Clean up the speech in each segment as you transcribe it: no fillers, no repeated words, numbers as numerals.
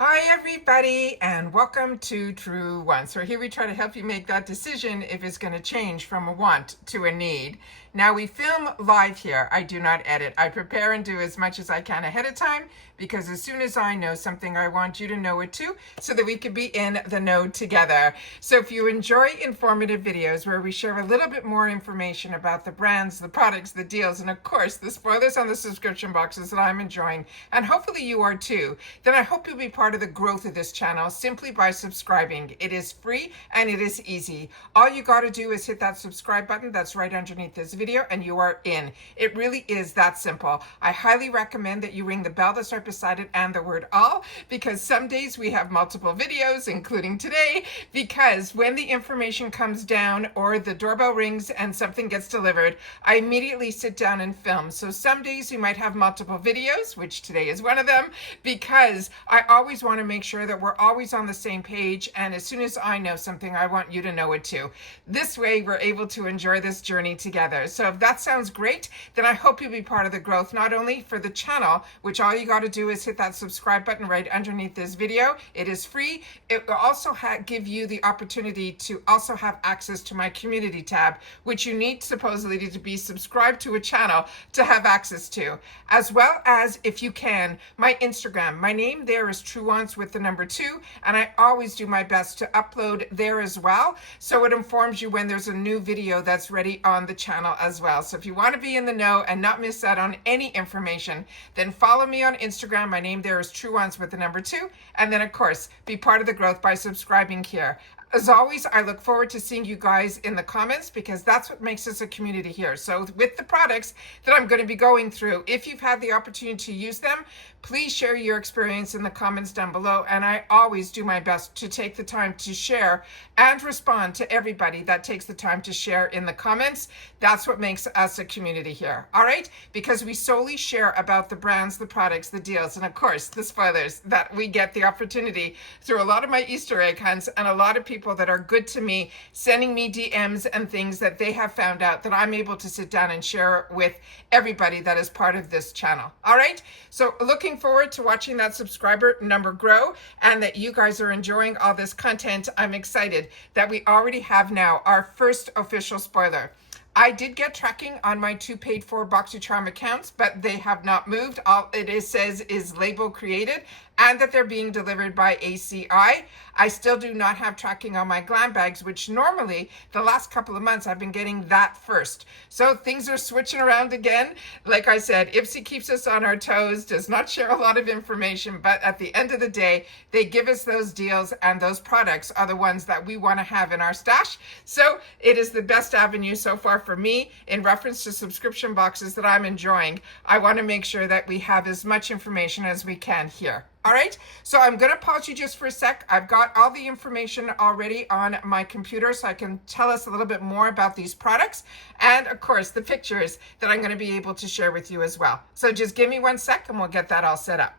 Hi everybody, and welcome to Truewants. So here we try to help you make that decision if it's going to change from a want to a need. Now we film live here. I do not edit. I prepare and do as much as I can ahead of time because as soon as I know something, I want you to know it too so that we can be in the know together. So if you enjoy informative videos where we share a little bit more information about the brands, the products, the deals, and of course the spoilers on the subscription boxes that I'm enjoying, and hopefully you are too, then I hope you'll be part of the growth of this channel simply by subscribing. It is free and it is easy. All you got to do is hit that subscribe button that's right underneath this video and you are in. It really is that simple. I highly recommend that you ring the bell that's right beside it and the word all, because some days we have multiple videos, including today, because when the information comes down or the doorbell rings and something gets delivered, I immediately sit down and film. So some days we might have multiple videos, which today is one of them, because I always want to make sure that we're always on the same page, and as soon as I know something, I want you to know it too. This way we're able to enjoy this journey together. So if that sounds great, then I hope you'll be part of the growth, not only for the channel, which all you got to do is hit that subscribe button right underneath this video. It is free. It will also give you the opportunity to also have access to my community tab, which you need supposedly to be subscribed to a channel to have access to, as well as, if you can, my Instagram. My name there is Truewants with the number 2, and I always do my best to upload there as well, so it informs you when there's a new video that's ready on the channel as well. So if you want to be in the know and not miss out on any information, then follow me on Instagram. My name there is Truewants with the number 2, and then of course be part of the growth by subscribing here. As always, I look forward to seeing you guys in the comments, because that's what makes us a community here. So with the products that I'm going to be going through, if you've had the opportunity to use them, please share your experience in the comments down below. And I always do my best to take the time to share and respond to everybody that takes the time to share in the comments. That's what makes us a community here. All right? Because we solely share about the brands, the products, the deals, and of course, the spoilers that we get the opportunity through a lot of my Easter egg hunts and a lot of people that are good to me, sending me DMs and things that they have found out that I'm able to sit down and share with everybody that is part of this channel. All right? So looking forward to watching that subscriber number grow and that you guys are enjoying all this content. I'm excited that we already have now our first official spoiler. I did get tracking on my 2 paid for BoxyCharm accounts, but they have not moved. All it says is label created and that they're being delivered by ACI. I still do not have tracking on my glam bags, which normally the last couple of months I've been getting that first. So things are switching around again. Like I said, IPSY keeps us on our toes, does not share a lot of information, but at the end of the day, they give us those deals, and those products are the ones that we want to have in our stash. So it is the best avenue so far for me in reference to subscription boxes that I'm enjoying. I want to make sure that we have as much information as we can here. All right, so I'm going to pause you just for a sec. I've got all the information already on my computer, so I can tell us a little bit more about these products and, of course, the pictures that I'm going to be able to share with you as well. So just give me 1 sec and we'll get that all set up.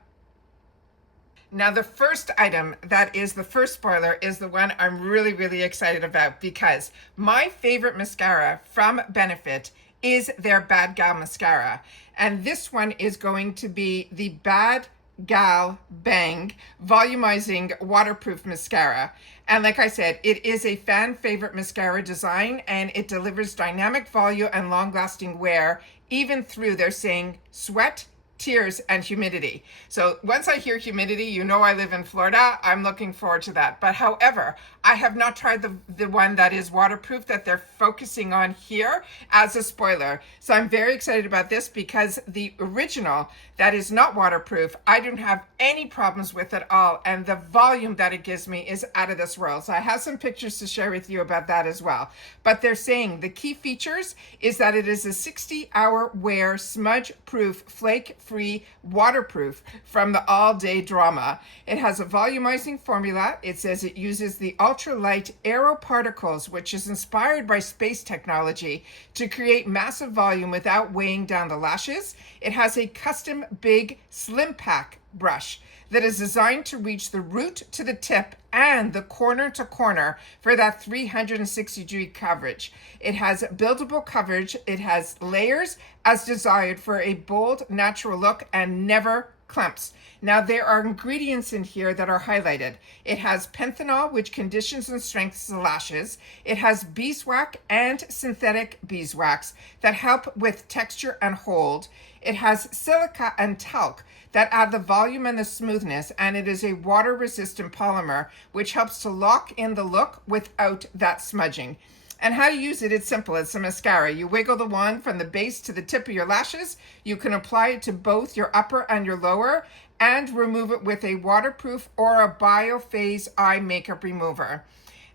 Now, the first item that is the first spoiler is the one I'm really, really excited about, because my favorite mascara from Benefit is their Bad Gal Mascara. And this one is going to be the Bad Gal Bang Volumizing Waterproof Mascara. And like I said, it is a fan favorite mascara design, and it delivers dynamic volume and long-lasting wear, even through, they're saying, sweat, tears, and humidity. So once I hear humidity, you know I live in Florida. I'm looking forward to that. But however, I have not tried the one that is waterproof that they're focusing on here as a spoiler. So I'm very excited about this, because the original that is not waterproof, I don't have any problems with at all. And the volume that it gives me is out of this world. So I have some pictures to share with you about that as well. But they're saying the key features is that it is a 60-hour wear, smudge-proof, flake-free, waterproof from the all-day drama. It has a volumizing formula. It says it uses the ultralight aero particles, which is inspired by space technology, to create massive volume without weighing down the lashes. It has a custom big slim pack brush that is designed to reach the root to the tip and the corner to corner for that 360-degree coverage. It has buildable coverage. It has layers as desired for a bold, natural look, and never clumps. Now there are ingredients in here that are highlighted. It has panthenol, which conditions and strengthens the lashes. It has beeswax and synthetic beeswax that help with texture and hold. It has silica and talc that add the volume and the smoothness, and it is a water-resistant polymer, which helps to lock in the look without that smudging. And how to use it, it's simple. It's a mascara. You wiggle the wand from the base to the tip of your lashes. You can apply it to both your upper and your lower, and remove it with a waterproof or a biophase eye makeup remover.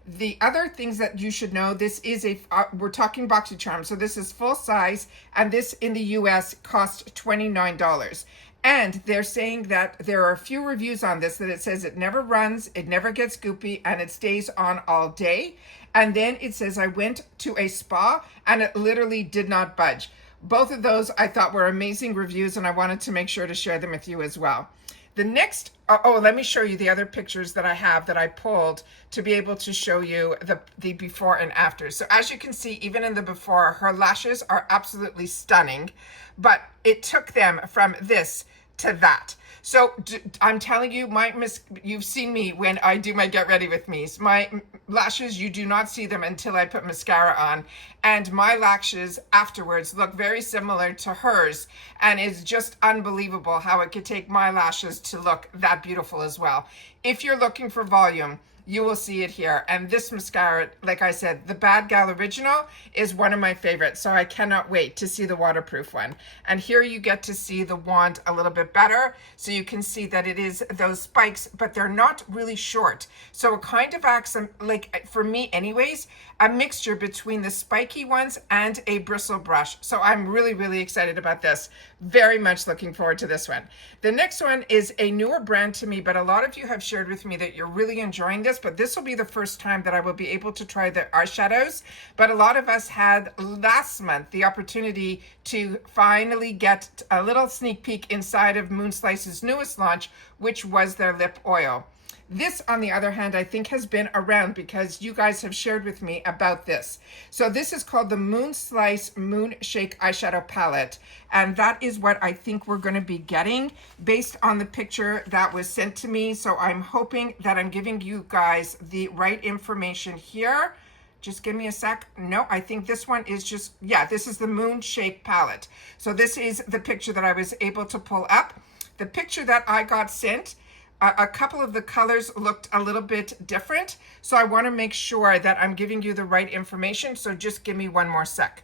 The other things that you should know, this is we're talking BoxyCharm, so this is full size, and this in the US costs $29. And they're saying that there are a few reviews on this that it says it never runs, it never gets goopy, and it stays on all day. And then it says I went to a spa and it literally did not budge. Both of those I thought were amazing reviews, and I wanted to make sure to share them with you as well. The next, let me show you the other pictures that I have that I pulled to be able to show you the before and after. So as you can see, even in the before, her lashes are absolutely stunning, but it took them from this to that. So I'm telling you, you've seen me when I do my get ready with me's. My lashes, you do not see them until I put mascara on. And my lashes afterwards look very similar to hers. And it's just unbelievable how it could take my lashes to look that beautiful as well. If you're looking for volume, you will see it here. And this mascara, like I said, the Bad Gal Original is one of my favorites. So I cannot wait to see the waterproof one. And here you get to see the wand a little bit better. So you can see that it is those spikes, but they're not really short. So it kind of acts like, for me anyways, a mixture between the spiky ones and a bristle brush. So I'm really, really excited about this. Very much looking forward to this one. The next one is a newer brand to me, but a lot of you have shared with me that you're really enjoying this, but this will be the first time that I will be able to try the eyeshadows. But a lot of us had last month the opportunity to finally get a little sneak peek inside of Moonslice's newest launch, which was their lip oil. This, on the other hand, I think has been around because you guys have shared with me about this. So this is called the Moonslice Moon Shake Eyeshadow Palette. And that is what I think we're going to be getting based on the picture that was sent to me. So I'm hoping that I'm giving you guys the right information here. Just give me a sec. No, I think this one is just, yeah, this is the Moon Shake Palette. So this is the picture that I was able to pull up. The picture that I got sent, a couple of the colors looked a little bit different. So I want to make sure that I'm giving you the right information. So just give me one more sec.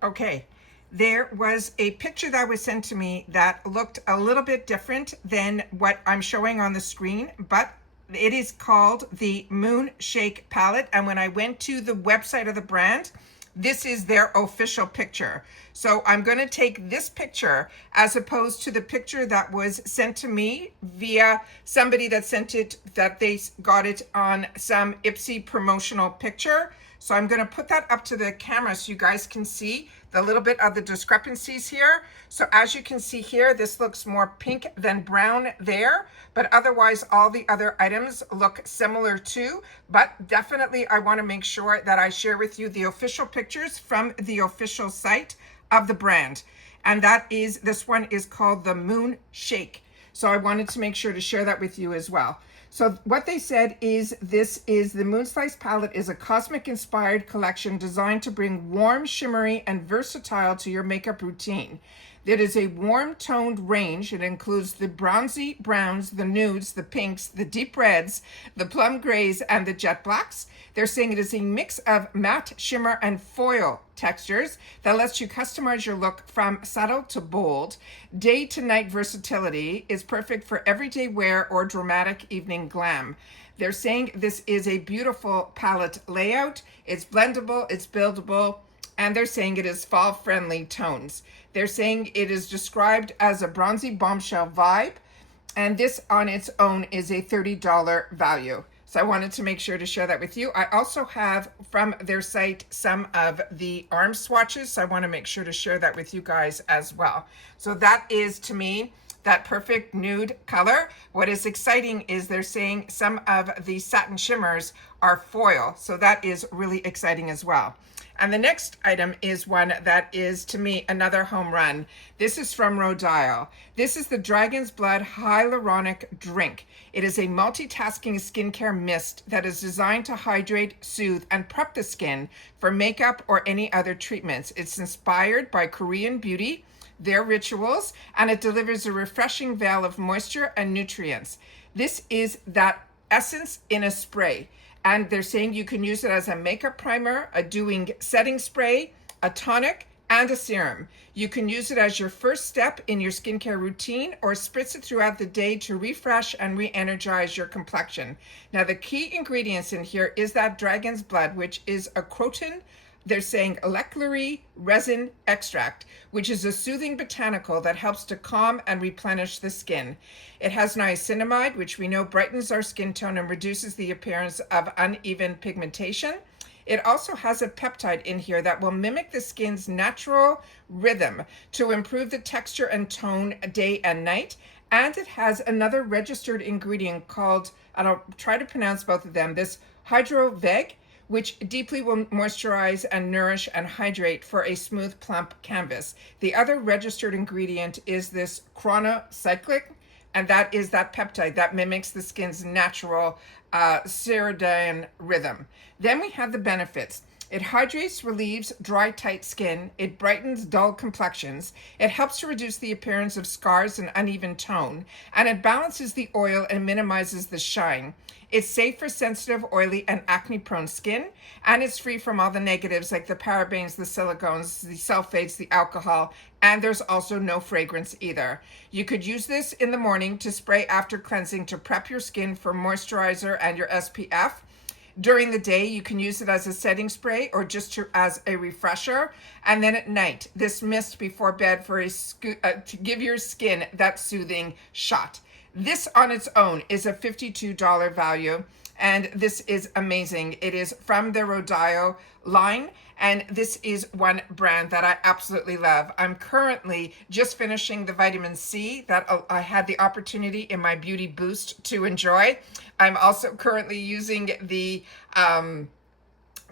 Okay, there was a picture that was sent to me that looked a little bit different than what I'm showing on the screen, but it is called the Moon Shake Palette. And when I went to the website of the brand, this is their official picture. So I'm going to take this picture as opposed to the picture that was sent to me via somebody that sent it, that they got it on some IPSY promotional picture. So I'm going to put that up to the camera so you guys can see the little bit of the discrepancies here. So as you can see here, this looks more pink than brown there, but otherwise all the other items look similar too. But definitely I want to make sure that I share with you the official pictures from the official site of the brand. And that is, this one is called the Moon Shake. So I wanted to make sure to share that with you as well. So what they said is this is the Moonslice palette is a cosmic inspired collection designed to bring warm, shimmery, and versatile to your makeup routine. It is a warm toned range. It includes the bronzy browns, the nudes, the pinks, the deep reds, the plum grays, and the jet blacks. They're saying it is a mix of matte, shimmer, and foil textures that lets you customize your look from subtle to bold. Day to night versatility is perfect for everyday wear or dramatic evening glam. They're saying this is a beautiful palette layout. It's blendable, it's buildable, and they're saying it is fall-friendly tones. They're saying it is described as a bronzy bombshell vibe, and this on its own is a $30 value. So I wanted to make sure to share that with you. I also have from their site some of the arm swatches, so I want to make sure to share that with you guys as well. So that is, to me, that perfect nude color. What is exciting is they're saying some of the satin shimmers are foil, so that is really exciting as well. And the next item is one that is, to me, another home run. This is from Rodile. This is the Dragon's Blood Hyaluronic Drink. It is a multitasking skincare mist that is designed to hydrate, soothe, and prep the skin for makeup or any other treatments. It's inspired by Korean beauty, their rituals, and it delivers a refreshing veil of moisture and nutrients. This is that essence in a spray. And they're saying you can use it as a makeup primer, a doing setting spray, a tonic, and a serum. You can use it as your first step in your skincare routine or spritz it throughout the day to refresh and re-energize your complexion. Now, the key ingredients in here is that dragon's blood, which is a croton. They're saying leclerry resin extract, which is a soothing botanical that helps to calm and replenish the skin. It has niacinamide, which we know brightens our skin tone and reduces the appearance of uneven pigmentation. It also has a peptide in here that will mimic the skin's natural rhythm to improve the texture and tone day and night. And it has another registered ingredient called, and I'll try to pronounce both of them, this hydroveg, which deeply will moisturize and nourish and hydrate for a smooth, plump canvas. The other registered ingredient is this chronocyclic, and that is that peptide that mimics the skin's natural circadian rhythm. Then we have the benefits. It hydrates, relieves dry, tight skin. It brightens dull complexions. It helps to reduce the appearance of scars and uneven tone. And it balances the oil and minimizes the shine. It's safe for sensitive, oily, and acne-prone skin. And it's free from all the negatives like the parabens, the silicones, the sulfates, the alcohol. And there's also no fragrance either. You could use this in the morning to spray after cleansing to prep your skin for moisturizer and your SPF. During the day, you can use it as a setting spray or just as a refresher. And then at night, this mist before bed for to give your skin that soothing shot. This on its own is a $52 value, and this is amazing. It is from the Rodile line, and this is one brand that I absolutely love. I'm currently just finishing the vitamin C that I had the opportunity in my Beauty Boost to enjoy. I'm also currently using the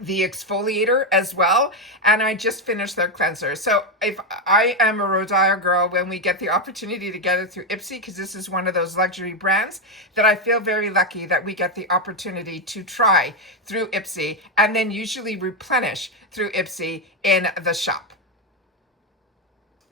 exfoliator as well, and I just finished their cleanser. So if I am a Rodile girl, when we get the opportunity to get it through IPSY, because this is one of those luxury brands that I feel very lucky that we get the opportunity to try through IPSY and then usually replenish through IPSY in the shop.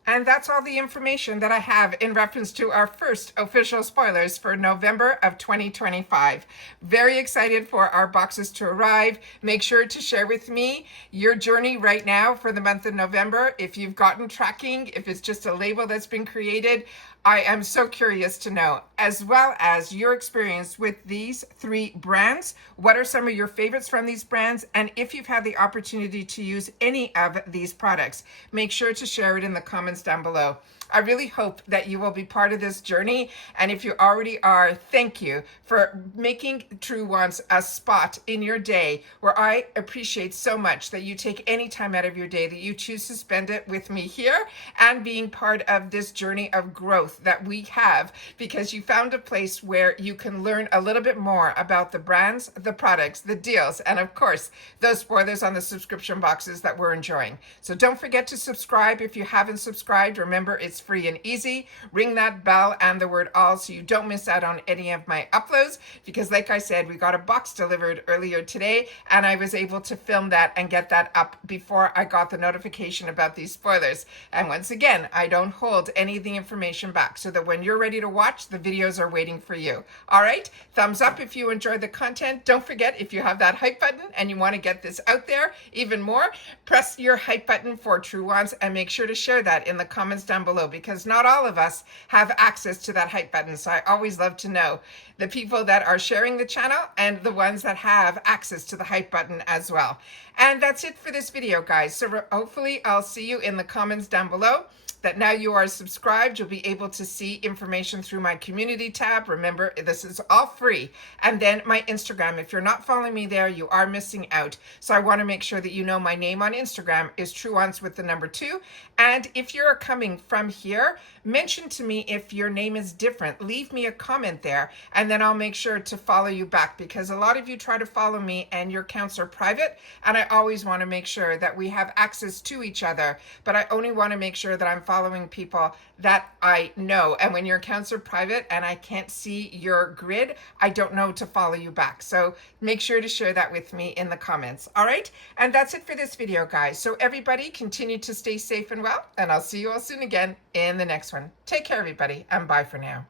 And that's all the information that I have in reference to our first official spoilers for November of 2025. Very excited for our boxes to arrive. Make sure to share with me your journey right now for the month of November. If you've gotten tracking, if it's just a label that's been created, I am so curious to know, as well as your experience with these three brands. What are some of your favorites from these brands? And if you've had the opportunity to use any of these products, make sure to share it in the comments down below. I really hope that you will be part of this journey. And if you already are, thank you for making Truewants a spot in your day where I appreciate so much that you take any time out of your day, that you choose to spend it with me here and being part of this journey of growth that we have, because you found a place where you can learn a little bit more about the brands, the products, the deals, and of course, those spoilers on the subscription boxes that we're enjoying. So don't forget to subscribe if you haven't subscribed. Remember, it's free and easy. Ring that bell and the word all so you don't miss out on any of my uploads, because like I said, we got a box delivered earlier today and I was able to film that and get that up before I got the notification about these spoilers. And once again, I don't hold any of the information back, so that when you're ready to watch, the videos are waiting for you. All right, thumbs up if you enjoyed the content. Don't forget, if you have that hype button and you want to get this out there even more, press your hype button for Truewants and make sure to share that in the comments down below, because not all of us have access to that hype button. So I always love to know the people that are sharing the channel and the ones that have access to the hype button as well. And that's it for this video, guys. So hopefully I'll see you in the comments down below. That now you are subscribed, you'll be able to see information through my community tab. Remember, this is all free. And then my Instagram. If you're not following me there, you are missing out. So I want to make sure that you know my name on Instagram is Truewants with the number 2. And if you're coming from here, mention to me if your name is different. Leave me a comment there, and then I'll make sure to follow you back, because a lot of you try to follow me and your accounts are private, and I always want to make sure that we have access to each other, but I only want to make sure that I'm following people that I know. And when your accounts are private and I can't see your grid, I don't know to follow you back. So make sure to share that with me in the comments. All right. And that's it for this video, guys. So everybody continue to stay safe and well, and I'll see you all soon again in the next one. Take care, everybody, and bye for now.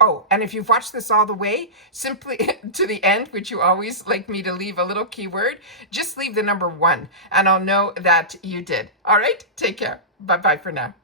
Oh, and if you've watched this all the way, simply to the end, which you always like me to leave a little keyword, just leave the number 1, and I'll know that you did. All right. Take care. Bye-bye for now.